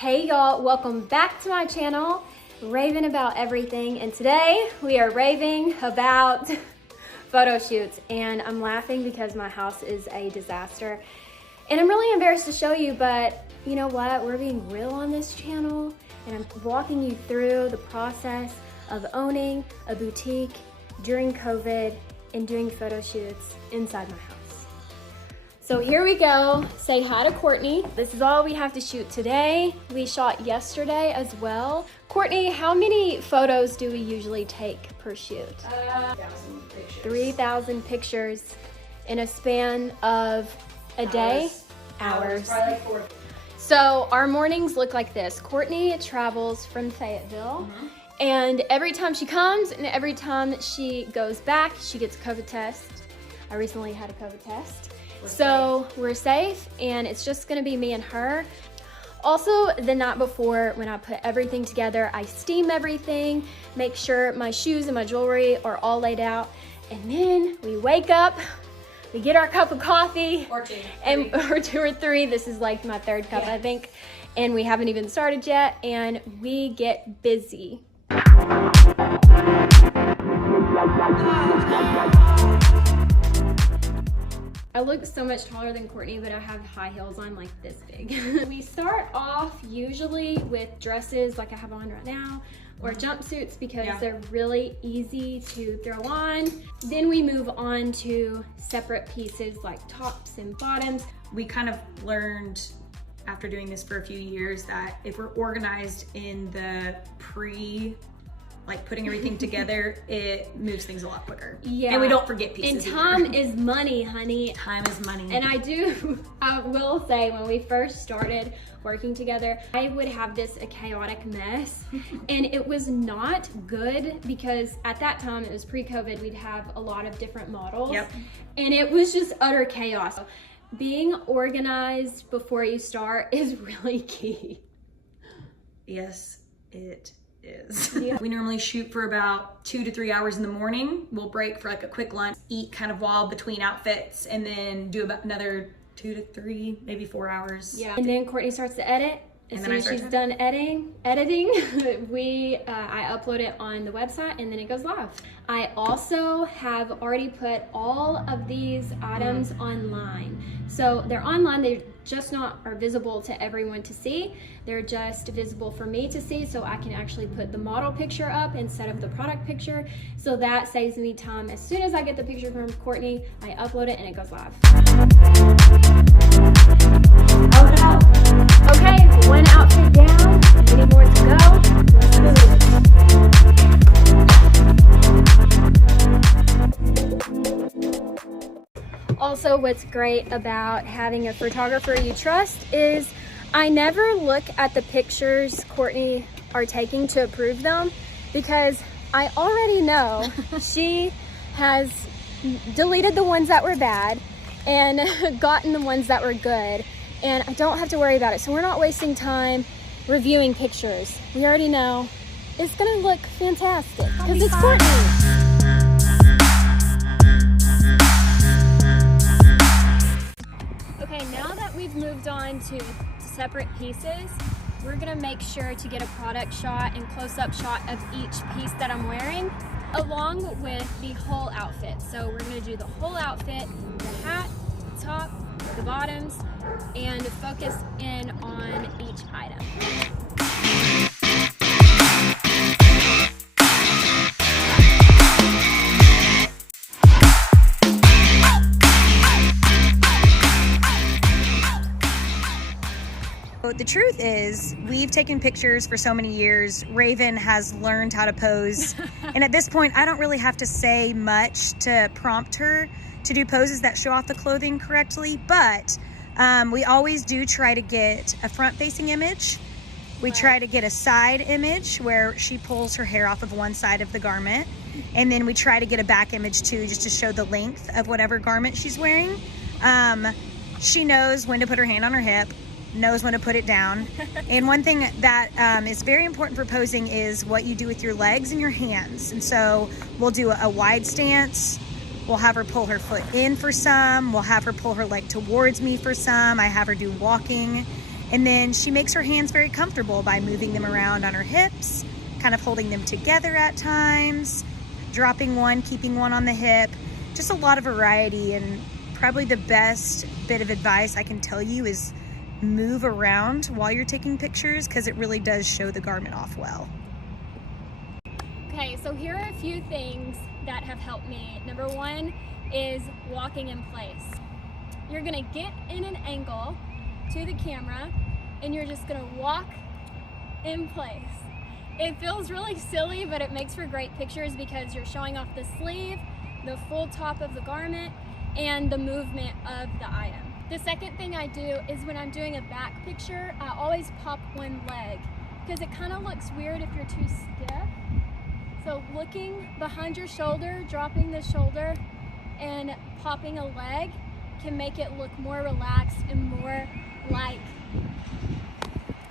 Hey y'all, welcome back to my channel, Raving About Everything, and today we are raving about photo shoots. And I'm laughing because my house is a disaster and I'm really embarrassed to show you, but you know what, we're being real on this channel and I'm walking you through the process of owning a boutique during COVID and doing photo shoots inside my house. So here we go. Say hi to Courtney. This is all we have to shoot today. We shot yesterday as well. Courtney, how many photos do we usually take per shoot? 3,000 pictures. 3,000 pictures in a span of a day? Hours. Probably like 4. So our mornings look like this. Courtney travels from Fayetteville. And every time she comes and every time she goes back, she gets a COVID test. I recently had a COVID test. We're safe and it's just gonna be me and her. Also, the night before, when I put everything together, I steam everything, make sure my shoes and my jewelry are all laid out. And then we wake up, we get our cup of coffee. Or two. Or 2 or 3. This is like my 3rd cup, I think. And we haven't even started yet and we get busy. I look so much taller than Courtney, but I have high heels on like this big. We start off usually with dresses like I have on right now, or jumpsuits because they're really easy to throw on. Then we move on to separate pieces like tops and bottoms. We kind of learned after doing this for a few years that if we're organized in the putting everything together, it moves things a lot quicker. Yeah. And we don't forget pieces. And time is money, honey. Time is money. And I will say, when we first started working together, I would have a chaotic mess. And it was not good because at that time, it was pre-COVID, we'd have a lot of different models. Yep. And it was just utter chaos. Being organized before you start is really key. Yes, it is. Yeah. We normally shoot for about 2 to 3 hours in the morning. We'll break for like a quick lunch, eat kind of while between outfits, and then do about another 2 to 3, maybe 4 hours. Yeah. And then Courtney starts to edit. As soon as she's done editing, I upload it on the website and then it goes live. I also have already put all of these items online. So they're online, they just are visible to everyone to see. They're just visible for me to see, so I can actually put the model picture up instead of the product picture. So that saves me time. As soon as I get the picture from Courtney, I upload it and it goes live. Okay, 1 outfit down, many more to go. Also, what's great about having a photographer you trust is I never look at the pictures Courtney are taking to approve them because I already know she has deleted the ones that were bad and gotten the ones that were good. And I don't have to worry about it. So we're not wasting time reviewing pictures. We already know it's gonna look fantastic because it's Courtney. Okay, now that we've moved on to separate pieces, we're gonna make sure to get a product shot and close-up shot of each piece that I'm wearing, along with the whole outfit. So we're gonna do the whole outfit, the hat, the top, the bottoms, and focus in on each item. The truth is, we've taken pictures for so many years. Raven has learned how to pose. And at this point, I don't really have to say much to prompt her to do poses that show off the clothing correctly, but we always do try to get a front-facing image. We try to get a side image where she pulls her hair off of one side of the garment. And then we try to get a back image too, just to show the length of whatever garment she's wearing. She knows when to put her hand on her hip, knows when to put it down. And one thing that is very important for posing is what you do with your legs and your hands. And so we'll do a wide stance. We'll have her pull her foot in for some. We'll have her pull her leg towards me for some. I have her do walking. And then she makes her hands very comfortable by moving them around on her hips, kind of holding them together at times, dropping one, keeping one on the hip. Just a lot of variety, and probably the best bit of advice I can tell you is move around while you're taking pictures, because it really does show the garment off well. Okay, so here are a few things that have helped me. Number one is walking in place. You're gonna get in an angle to the camera and you're just gonna walk in place. It feels really silly, but it makes for great pictures because you're showing off the sleeve, the full top of the garment, and the movement of the item. The second thing I do is when I'm doing a back picture, I always pop one leg because it kind of looks weird if you're too stiff. So looking behind your shoulder, dropping the shoulder, and popping a leg can make it look more relaxed and more like,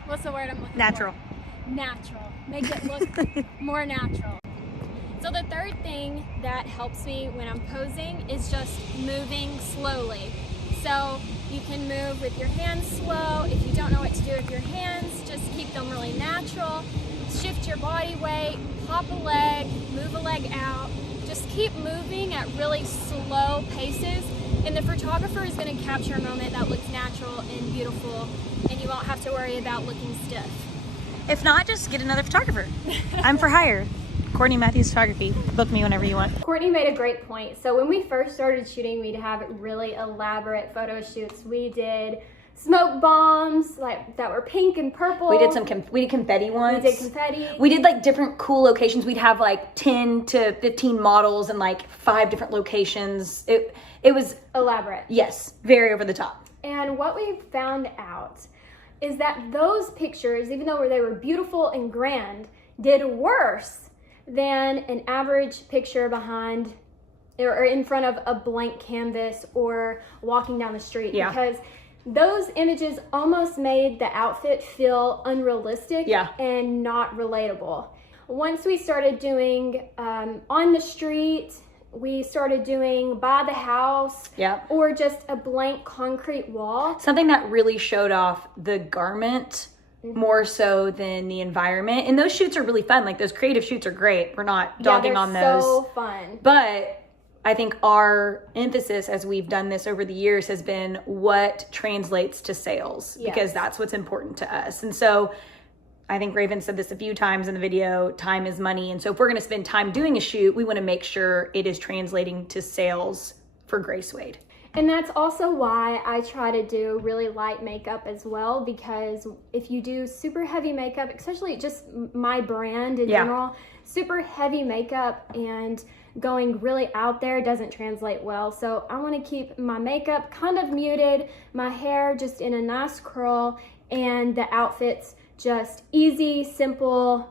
what's the word I'm looking Natural. for? Natural. Make it look more natural. So the third thing that helps me when I'm posing is just moving slowly. So you can move with your hands slow. If you don't know what to do with your hands, just keep them really natural. Shift your body weight, pop a leg, move a leg out. Just keep moving at really slow paces, and the photographer is going to capture a moment that looks natural and beautiful, and you won't have to worry about looking stiff. If not, just get another photographer. I'm for hire. Courtney Matthews Photography. Book me whenever you want. Courtney made a great point. So when we first started shooting, we'd have really elaborate photo shoots. We did smoke bombs like that were pink and purple. We did we did confetti ones. We did confetti. We did like different cool locations. We'd have like 10 to 15 models in like 5 different locations. It was elaborate. Yes, very over the top. And what we found out is that those pictures, even though they were beautiful and grand, did worse than an average picture behind or in front of a blank canvas or walking down the street. Yeah. Because those images almost made the outfit feel unrealistic and not relatable. Once we started doing on the street, we started doing by the house, or just a blank concrete wall. Something that really showed off the garment more so than the environment. And those shoots are really fun. Like those creative shoots are great. We're not dogging on those. So fun. But I think our emphasis as we've done this over the years has been what translates to sales, because that's what's important to us. And so I think Raven said this a few times in the video, time is money. And so if we're going to spend time doing a shoot, we want to make sure it is translating to sales for Grey Suede. And that's also why I try to do really light makeup as well, because if you do super heavy makeup, especially just my brand in general, super heavy makeup and going really out there doesn't translate well. So I want to keep my makeup kind of muted, my hair just in a nice curl, and the outfits just easy, simple,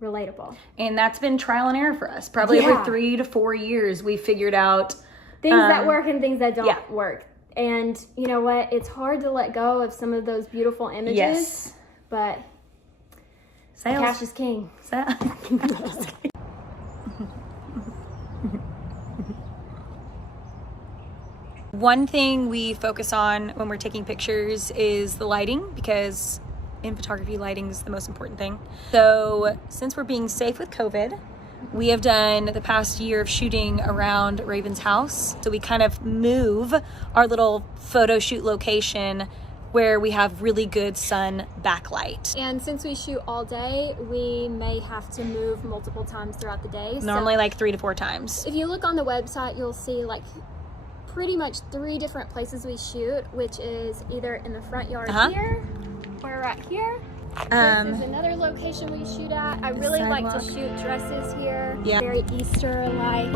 relatable. And that's been trial and error for us. Probably over 3 to 4 years, we figured out things that work and things that don't work. And you know what? It's hard to let go of some of those beautiful images, but sales. Cash is king. One thing we focus on when we're taking pictures is the lighting, because in photography, lighting is the most important thing. So since we're being safe with COVID, we have done the past year of shooting around Raven's house. So we kind of move our little photo shoot location where we have really good sun backlight. And since we shoot all day, we may have to move multiple times throughout the day. Normally like 3 to 4 times. If you look on the website, you'll see like pretty much 3 different places we shoot, which is either in the front yard here, or right here. This is another location we shoot at. I really like to shoot dresses here. Yeah. Very Easter-like.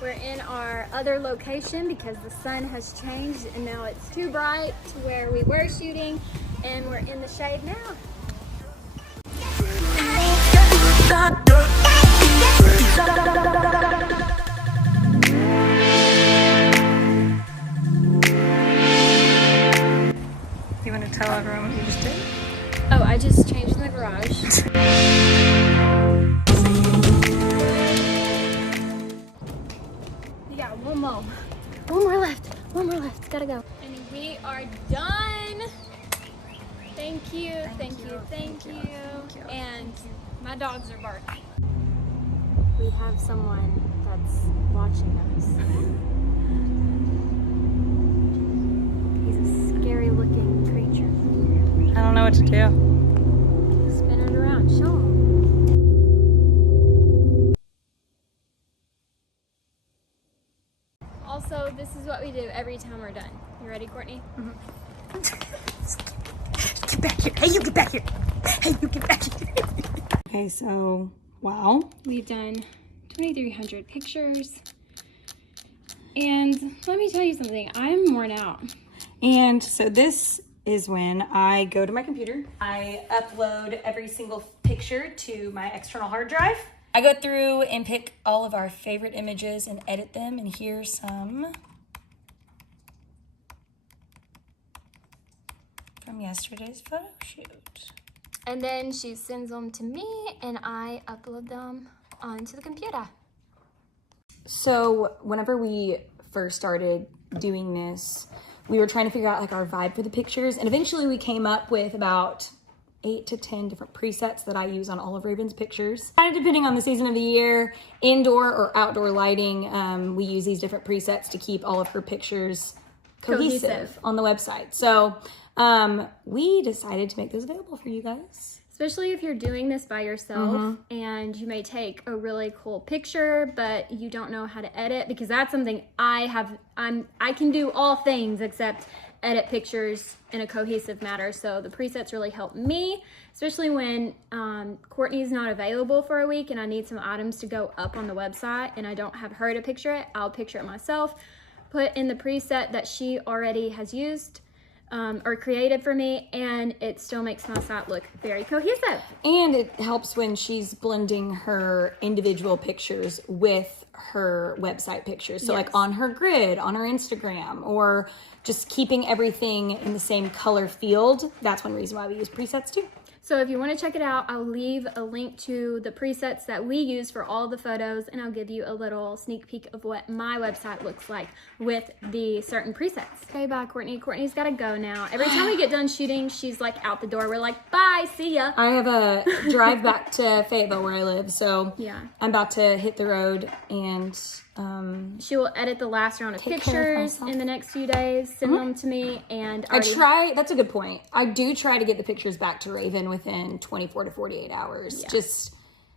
We're in our other location because the sun has changed and now it's too bright to where we were shooting, and we're in the shade now. tell everyone what you just did? Oh, I just changed in the garage. We got one more left, gotta go. And we are done. Thank you. And my dogs are barking. We have someone that's watching us. He's a scary looking creature. I don't know what to do. Spin it around, show him. Also, this is what we do every time we're done. You ready, Courtney? Get back here. Hey, you get back here. Hey, you get back here. Okay, so, wow. We've done 2,300 pictures. And let me tell you something, I'm worn out. And so this is when I go to my computer. I upload every single picture to my external hard drive. I go through and pick all of our favorite images and edit them. And here's some from yesterday's photo shoot. And then she sends them to me and I upload them onto the computer. So whenever we first started doing this, we were trying to figure out like our vibe for the pictures. And eventually we came up with about 8 to 10 different presets that I use on all of Raven's pictures. Kind of depending on the season of the year, indoor or outdoor lighting, we use these different presets to keep all of her pictures cohesive on the website. So we decided to make those available for you guys. Especially if you're doing this by yourself and you may take a really cool picture, but you don't know how to edit, because that's something I can do all things except edit pictures in a cohesive manner. So the presets really help me, especially when Courtney's not available for a week and I need some items to go up on the website and I don't have her to picture it. I'll picture it myself, put in the preset that she already has used or created for me, and it still makes my site look very cohesive. And it helps when she's blending her individual pictures with her website pictures. So like on her grid, on her Instagram, or just keeping everything in the same color field. That's one reason why we use presets too. So if you want to check it out, I'll leave a link to the presets that we use for all the photos, and I'll give you a little sneak peek of what my website looks like with the certain presets. Okay, bye Courtney. Courtney's got to go now. Every time we get done shooting, she's like out the door. We're like, bye, see ya. I have a drive back to Fayetteville where I live, so yeah, I'm about to hit the road, and she will edit the last round of pictures in the next few days, send them to me, and that's a good point. I do try to get the pictures back to Raven within 24 to 48 hours, just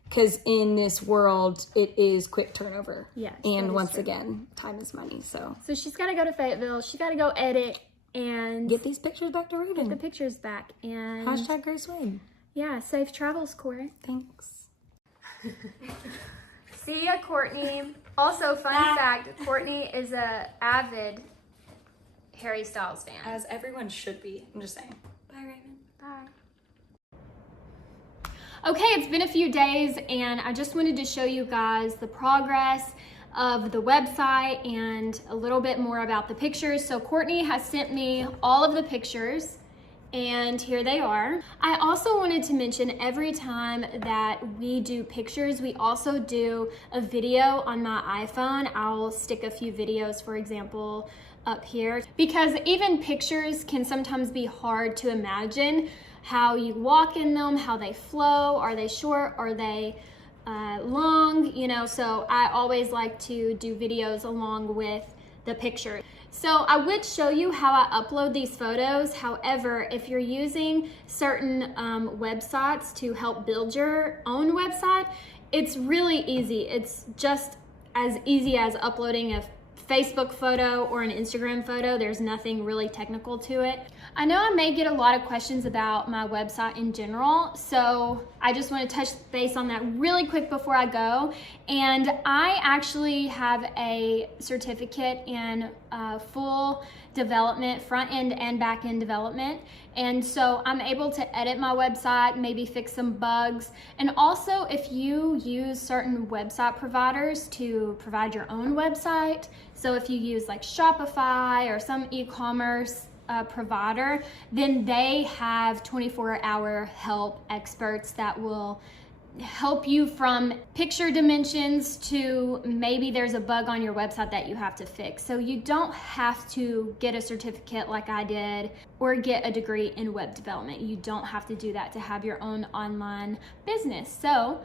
because in this world, it is quick turnover. Yes, and once again, time is money, so she's got to go to Fayetteville, she got to go edit and get these pictures back to Raven. Get the pictures back, and # Grey Suede. Yeah, safe travels, Corey. Thanks. See ya, Courtney. Also, fun fact, Courtney is a avid Harry Styles fan. As everyone should be. I'm just saying. Bye, Raven. Bye. Okay, it's been a few days, and I just wanted to show you guys the progress of the website and a little bit more about the pictures. So Courtney has sent me all of the pictures, and here they are. I also wanted to mention, every time that we do pictures, we also do a video on my iPhone. I'll stick a few videos, for example, up here, because even pictures can sometimes be hard to imagine how you walk in them, how they flow. Are they short? Are they long? You know, so I always like to do videos along with the picture. So I would show you how I upload these photos. However, if you're using certain websites to help build your own website, it's really easy. It's just as easy as uploading a Facebook photo or an Instagram photo. There's nothing really technical to it. I know I may get a lot of questions about my website in general, so I just want to touch base on that really quick before I go. And I actually have a certificate in full development, front end and back end development. And so I'm able to edit my website, maybe fix some bugs. And also, if you use certain website providers to provide your own website, so if you use like Shopify or some e-commerce provider, then they have 24-hour help experts that will help you from picture dimensions to maybe there's a bug on your website that you have to fix. So you don't have to get a certificate like I did or get a degree in web development. You don't have to do that to have your own online business. So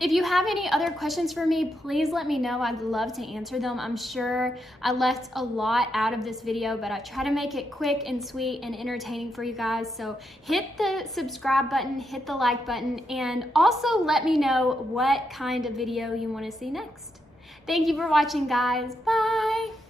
if you have any other questions for me, please let me know. I'd love to answer them. I'm sure I left a lot out of this video, but I try to make it quick and sweet and entertaining for you guys. So hit the subscribe button, hit the like button, and also let me know what kind of video you want to see next. Thank you for watching, guys. Bye.